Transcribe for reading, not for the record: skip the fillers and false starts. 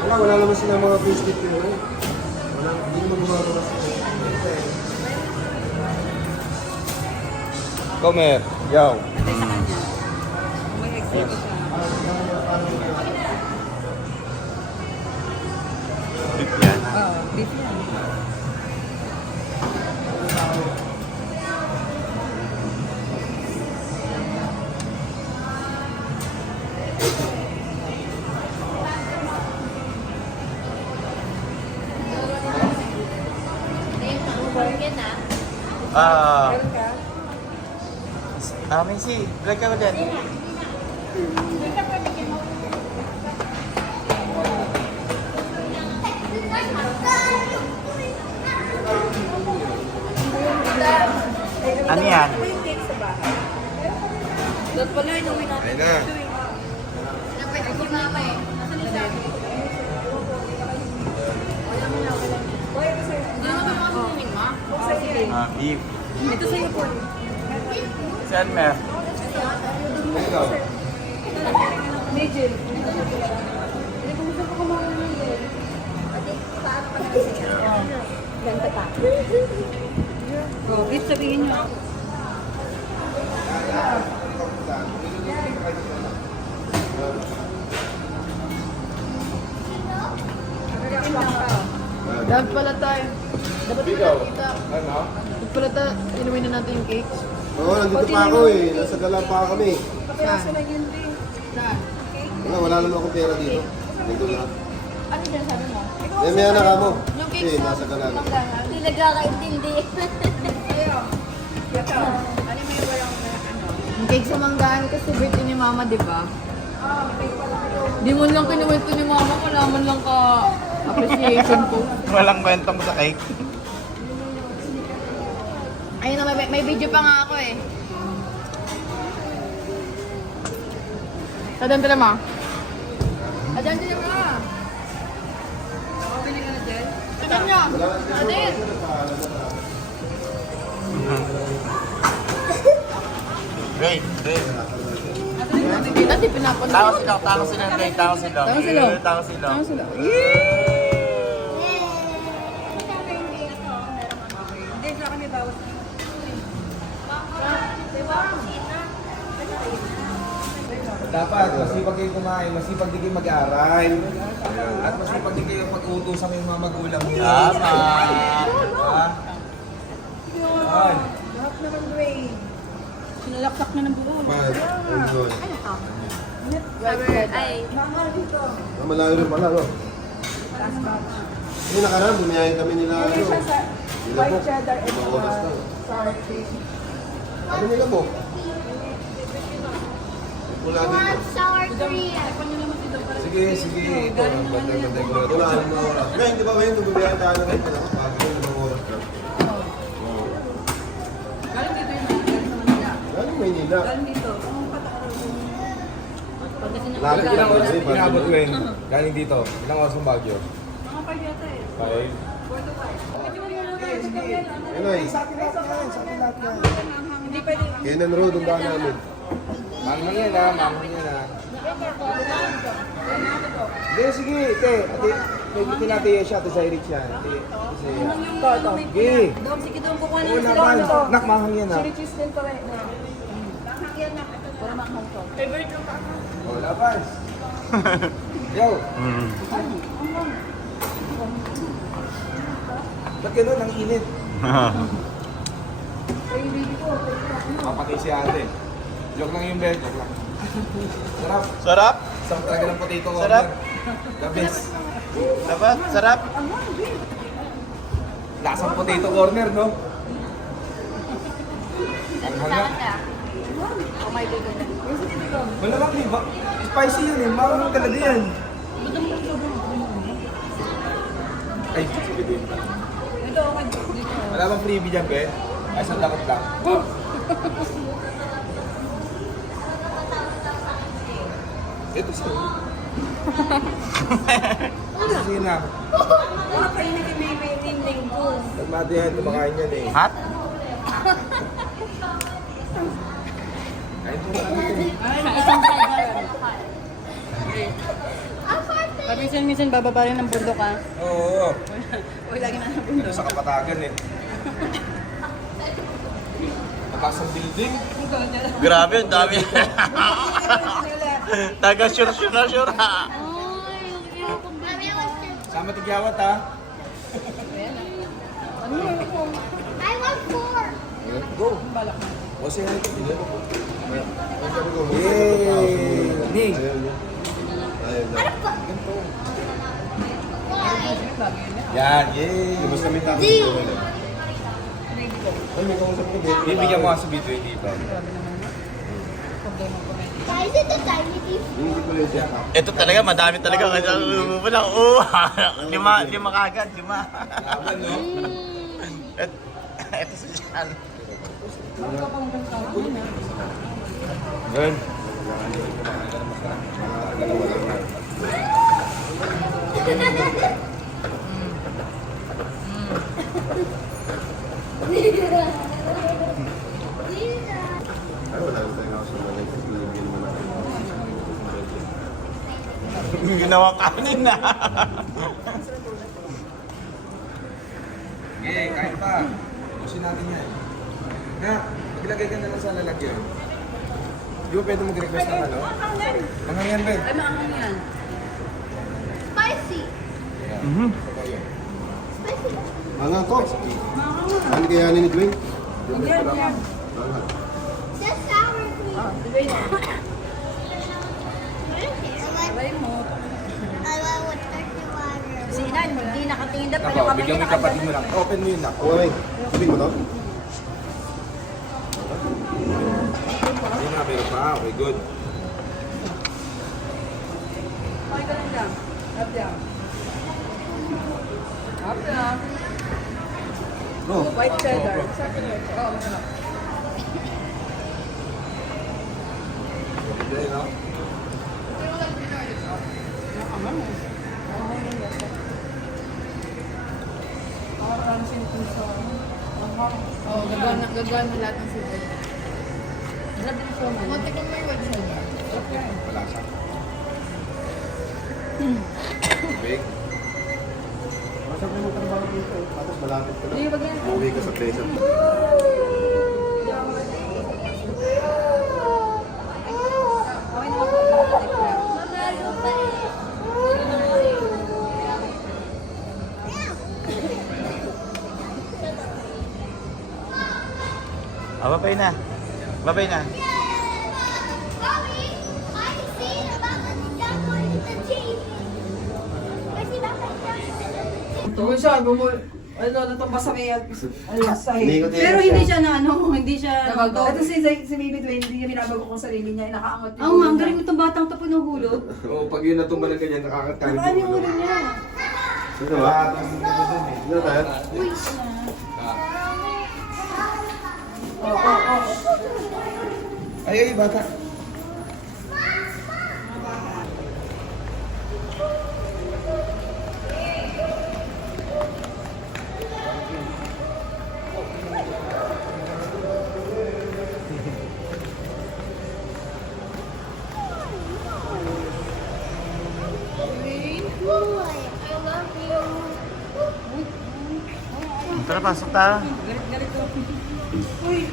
Wala naman sila mga biscuit yun. Wala, hindi naman gumagawa sila. Come here. Yo. Patay sa kanya. May exit siya. Beef yan. Oo, beef yan. Meron ka? Macy, vlog ka ko dyan. Ano yan? Doon pala, inuwi natin. Ayun na. Beef. Ito sa'yo po. Saan mer? Ikaw. Nigel. Ganda pa. Oh, beef sabihin nyo. Dapat pala tayo. Dapat pala Ikaw. kita. Ano? Dapat pala tayo. Inumin na natin yung cakes. Oo, nandito pa ako eh. Nasa gala pa kami. Saan? Saan? Wala naman akong pera dito. Dito na. Ano dyan sabi mo? May anak ka mo. Yung Eh, cakes sa nasa gala. manggahan. Hindi nagkakaintindi. Yung cake sa manggahan kasi birthday ni mama, di ba? Di mo lang kinuwento ni mama, wala man lang ka appreciation ko. Walang kwentong sa cake. Ayun na, may video pa nga ako eh. Sadan tala ma. Sadan tala ma. Okay na ka na dyan? Sadan nyo. Sadan. Great, great. Hindi na, di pinapanood. Tawa sila, tawa sila, Greg. Tawa sila. Tawa sila. Tawa sila. Tawa sila. Hindi, sa akin may bawas. Dapat masipag kayo kumain, masipag din kayo mag-aaral. At masipag din kayo pag-uutusan yung mga magulang niyo. Tama. Ha? Ay. Lahat naman grade. Sinalaksak na ng buo. Bye. Enjoy. Ay, Mahal dito. Malayo rin pala, no? Yung nakaraan, bumiyahin kami nila, ano? Hindi siya sa Nila po. white cheddar and Mga oras na. sour cream. Ano nila po? Wala dito. sour cream. Sige, sige. Ito, bantay-bantay ko na ito. Wala anong mga oras. Ngayon, di ba ngayon, bumiyahin tayo na rin. Pag yun, mga oras na. Galing dito yung mga galing naman nila. Galing Maynila. Galing dito. Lapit lang Ilang oras kasi. inabot ko yun? Galing dito. Ilang oras ng Baguio? Mga 5 yata eh. 5. 4 to 5. Ano eh? Hindi pwede. Kenan Road, ang daan namin. Manghang yan ha, manghang yan ha. Hindi, sige, te. Ate natin yan siya, ate sa Eric siya. Ate, kasi... Ito. Sige. Dom, sige Dom, kukuha na Oo sila. naman. Ito. Nak, manghang yan ha. Chili cheese din to eh. Para makhang to. Favorite lang pa. Oh, labas. Yo. Ba't ganun? Ang init. Papatay si ate. Joke lang yung bed. Joke lang. Sarap. Sarap? Sarap talaga ng potato corner. Sarap. The best. Dapat? Sarap? Lasang potato corner, no? Ang hanga. Oh my God. Malamang di ba? Spicy yun eh. Marunong talaga yan. Ay, sige din. Ito, okay. Dito. Wala bang freebie dyan, be? Ay, isang dakot lang. Ito sa'yo. Sige na. Ano pa yun yung may tinding ko? Nagmati yan, kumakain yan eh. Hot? Kain po kami dito. Isang side na lang. Minsan bababa rin ng bundok ka. Oo. Uy, lagi na ng bundok. Ito sa Kapatagan eh. Nakasang building. Grabe, ang dami. Taga sure. Sama tigyawat ha. I want 4. Go. O say hi to Tigyan. Yay! Ning. Yan, yay! Mas kami tapos. D. Ay, may kausap ko. Bibigyan ko nga sa video dito. Why is it a tiny thief? Hindi ko rin siya. Ito talaga, madami talaga. Wala, lima kagad, lima. Laban, no? Ito si Sean. Good. Ay, wala rin tayo ako sa mga nagbibigyan mo natin. Ginawa kanin na. Okay, kain pa. Usin natin yan. Na, maglagay ka na lang sa lalagyan. Di ba pwede mag-request ng ano? Manghangyan rin. Ay, maangang yan. Spicy. Yeah. Spicy. Mga ko. Ano kaya ni Dwayne? Just sour cream. Sabay mo. I want with dirty water. Si Inan, hindi nakatingin daw. Ako, bigyan mo yung kapatid mo lang. Open mo yun na. Okay, sabihin mo to? Ayun na, meron pa. Okay, good. Okay ka lang dyan. Up dyan. Up dyan. No. White cheddar. Oo, masarap. Hindi, no? Oo, gagawin mo lahat ng seafood. Sarap din siya man. Matikin mo yung white cheddar. Wala siya. Big. Masarap na yung trabaho dito. Tapos malapit ka Hindi, na. wag yan. Uwi ka sa place. Okay na ako. Babay na. Babay na. Mommy, I seen about the devil in the TV. I see about the devil. Tuloy siya, natumba sa may Inikot sahig. Pero hindi siya na ano, hindi siya Ito nakato. si Baby Dwayne, hindi niya binabago kung sarili niya, nakaangat Ang ang galing itong batang to pinuhulog. Oo, pag yun natumba ng ganyan, nakakatayin Saan yung ulo niya? Sino ba? Sino tayo? Ay, bata. Boy, I love you. Tara, pasok tayo. Galit-galit ko. Uy,